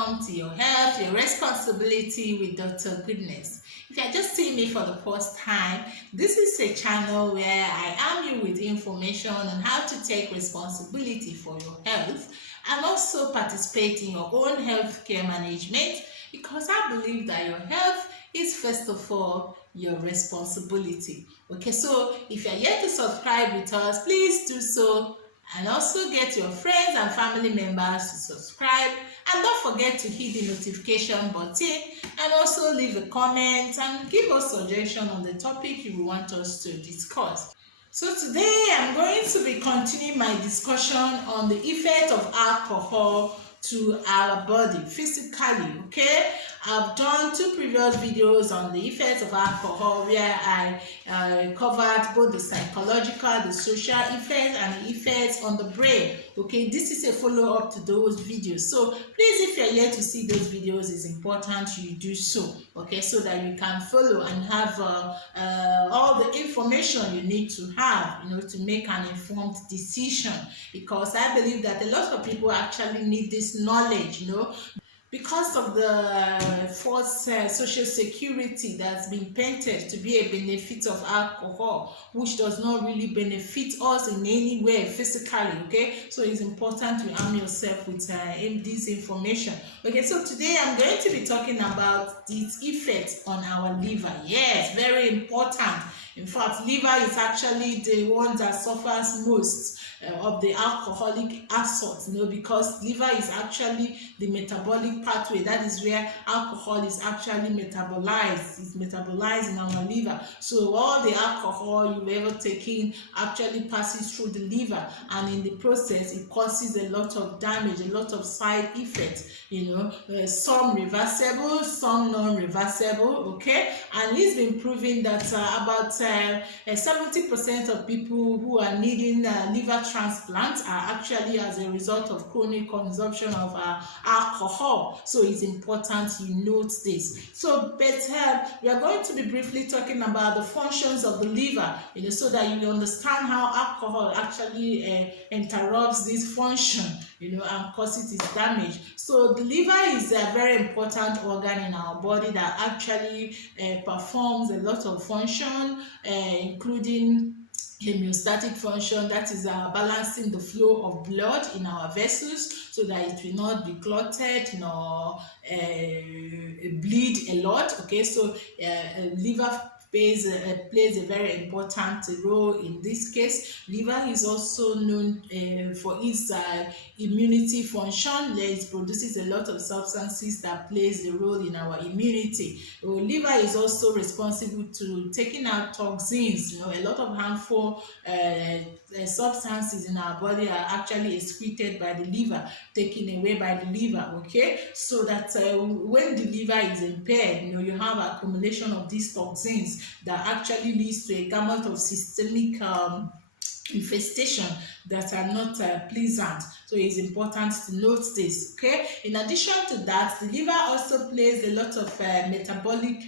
welcome to your health, your responsibility with Dr. Goodness. If you're just seeing me for the first time, this is a channel where I arm you with information on how to take responsibility for your health and also participate in your own healthcare management, because I believe that your health is first of all your responsibility. Okay, so if you're yet to subscribe with us, please do so. And also get your friends and family members to subscribe, and don't forget to hit the notification button and also leave a comment and give us suggestion on the topic you want us to discuss. So today I'm going to be continuing my discussion on the effect of alcohol to our body physically. Okay, I've done 2 previous videos on the effects of alcohol where I covered both the psychological, the social effects, and the effects on the brain. Okay, this is a follow-up to those videos. So please, if you're here to see those videos, it's important you do so. Okay, so that you can follow and have all the information you need to have, to make an informed decision. Because I believe that a lot of people actually need this knowledge, because of the false social security that's been painted to be a benefit of alcohol, which does not really benefit us in any way physically. Okay, so it's important to arm yourself with this information. Okay, so today I'm going to be talking about its effects on our liver. Yes, very important. In fact, liver is actually the one that suffers most of the alcoholic assault, because liver is actually the metabolic pathway. That is where alcohol is actually metabolized. It's metabolized in our liver. So all the alcohol you've ever taken actually passes through the liver, and in the process it causes a lot of damage, a lot of side effects, some reversible, some non-reversible. Okay, and it's been proven that about 70% of people who are needing liver transplants are actually as a result of chronic consumption of alcohol. So it's important you note this. So, but we are going to be briefly talking about the functions of the liver, so that you understand how alcohol actually interrupts this function, and causes its damage. So the liver is a very important organ in our body that actually performs a lot of function, including homeostatic function, that is balancing the flow of blood in our vessels so that it will not be clotted nor bleed a lot. Okay, so liver plays a very important role in this case. Liver is also known for its immunity function. It produces a lot of substances that plays a role in our immunity. Liver is also responsible to taking out toxins. A lot of harmful substances in our body are actually excreted by the liver, taken away by the liver. Okay, so that when the liver is impaired, you have accumulation of these toxins that actually leads to a gamut of systemic infestation that are not pleasant. So it's important to note this. Okay, in addition to that, the liver also plays a lot of metabolic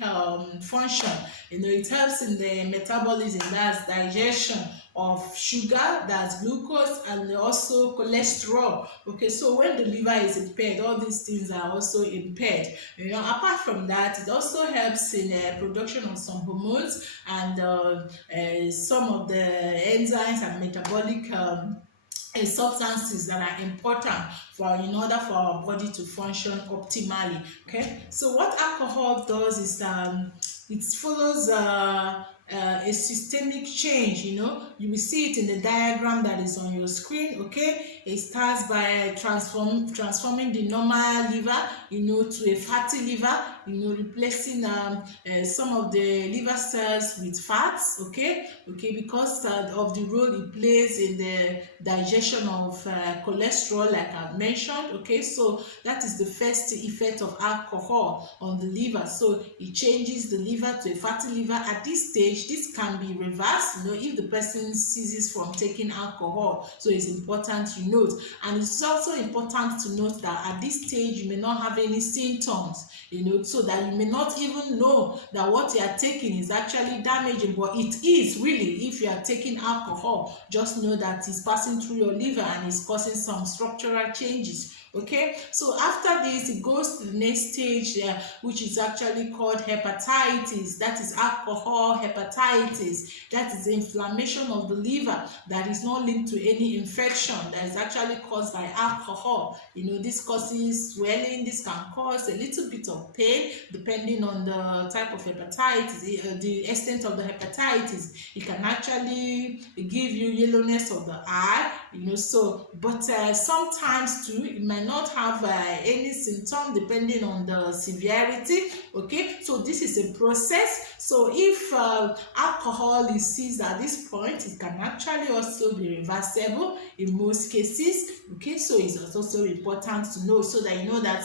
function. It helps in the metabolism, that's digestion of sugar, that's glucose, and also cholesterol. Okay, so when the liver is impaired, all these things are also impaired. Apart from that, it also helps in production of some hormones and some of the enzymes and metabolic substances that are important in order for our body to function optimally. Okay, so what alcohol does is it follows a systemic change. You will see it in the diagram that is on your screen. Okay, it starts by transforming the normal liver to a fatty liver, replacing some of the liver cells with fats. Okay, because of the role it plays in the digestion of cholesterol, like I've mentioned. Okay, so that is the first effect of alcohol on the liver. So it changes the liver to a fatty liver. At this stage, this can be reversed, if the person ceases from taking alcohol. So it's important you note, and it's also important to note that at this stage you may not have any symptoms, so that you may not even know that what you are taking is actually damaging, but it is really. If you are taking alcohol, just know that it's passing through your liver and it's causing some structural changes Okay, so after this, it goes to the next stage, which is actually called hepatitis. That is alcohol hepatitis. That is inflammation of the liver that is not linked to any infection, that is actually caused by alcohol. This causes swelling. This can cause a little bit of pain depending on the type of hepatitis, the extent of the hepatitis. It can actually give you yellowness of the eye, but sometimes too, it might not have any symptom depending on the severity. Okay, so this is a process. So if alcohol is seized at this point, it can actually also be reversible in most cases. Okay, so it's also important to know, so that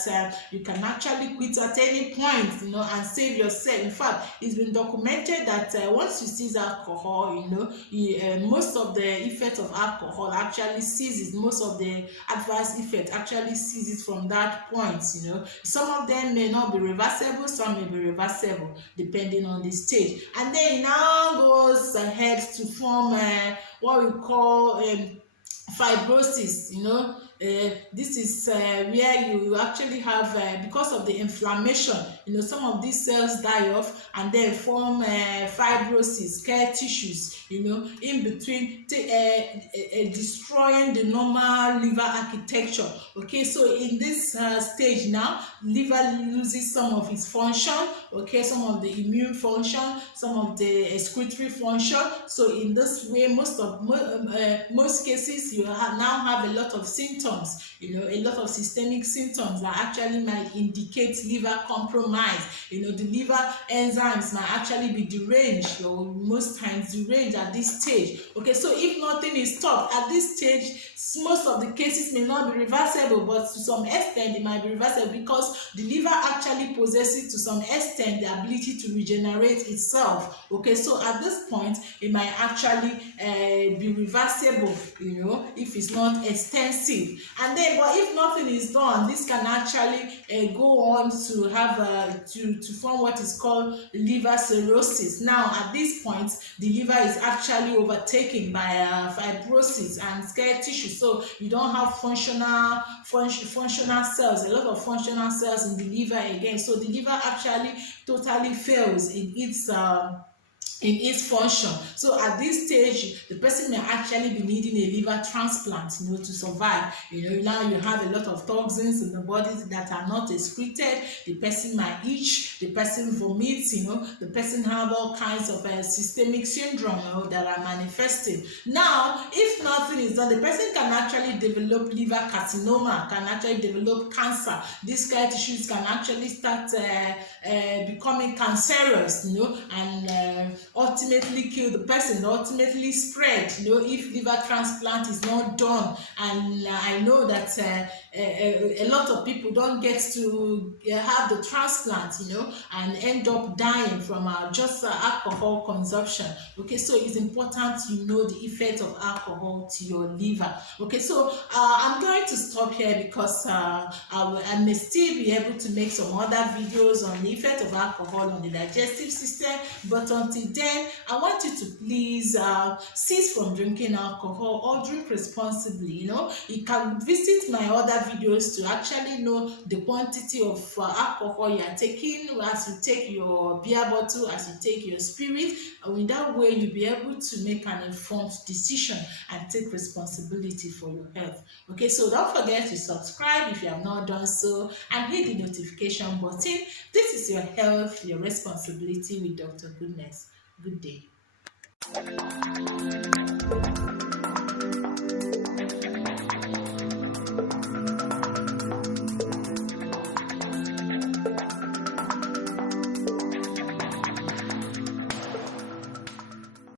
that you can actually quit at any point, and save yourself. In fact, it's been documented that once you seize alcohol, most of the effect of alcohol actually ceases. Most of the adverse effect actually ceases from that point. Some of them may not be reversible, some may be reversible depending on the stage. And then it now goes ahead to form what we call fibrosis. This is where you actually have, because of the inflammation, some of these cells die off and then form fibrosis, scar tissues, in between, destroying the normal liver architecture. Okay, so in this stage now, liver loses some of its function. Okay, some of the immune function, some of the excretory function. So in this way, most cases, you now have a lot of symptoms, a lot of systemic symptoms that actually might indicate liver compromise. The liver enzymes might actually be deranged, or most times deranged at this stage. Okay, so if nothing is stopped at this stage, most of the cases may not be reversible, but to some extent it might be reversible, because the liver actually possesses to some extent the ability to regenerate itself. Okay, so at this point it might actually be reversible, if it's not extensive. And then, but if nothing is done, this can actually go on to have to form what is called liver cirrhosis. Now at this point, the liver is actually overtaken by fibrosis and scar tissue, so you don't have functional cells, a lot of functional cells in the liver again. So the liver actually totally fails in its function. So at this stage, the person may actually be needing a liver transplant, to survive. Now you have a lot of toxins in the body that are not excreted. The person might itch, the person vomits, the person have all kinds of systemic syndrome that are manifesting. Now, if nothing is done, the person can actually develop liver carcinoma, can actually develop cancer. These scar tissues can actually start becoming cancerous, and ultimately kill the person, ultimately spread, if liver transplant is not done. And I know that a lot of people don't get to have the transplant, and end up dying from just alcohol consumption. Okay, so it's important to know the effect of alcohol to your liver. Okay, so I'm going to stop here, because I may still be able to make some other videos on the effect of alcohol on the digestive system, but until then, I want you to please cease from drinking alcohol, or drink responsibly. You can visit my other videos to actually know the quantity of alcohol you are taking, as you take your beer bottle, as you take your spirit. And in that way, you'll be able to make an informed decision and take responsibility for your health. Okay, so don't forget to subscribe if you have not done so, and hit the notification button. This is your health, your responsibility with Dr. Goodness. Good day.